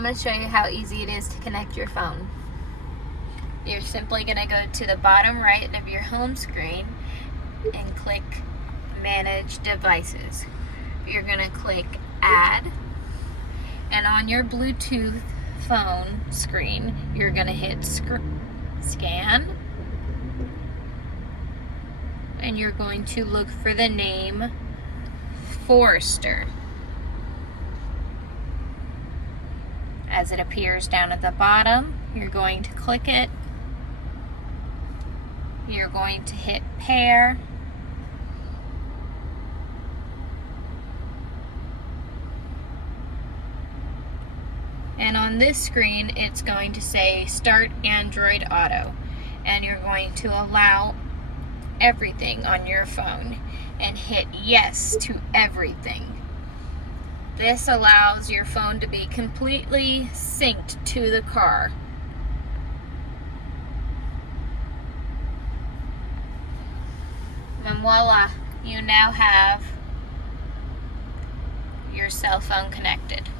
I'm going to show you how easy it is to connect your phone. You're simply going to go to the bottom right of your home screen and click Manage Devices. You're going to click Add, and on your Bluetooth phone screen, you're going to hit Scan, and you're going to look for the name Forester as it appears down at the bottom. You're going to click it. You're going to hit pair, and on this screen it's going to say Start Android Auto, and you're going to allow everything on your phone and hit yes to everything. This allows your phone to be completely synced to the car. And voila, you now have your cell phone connected.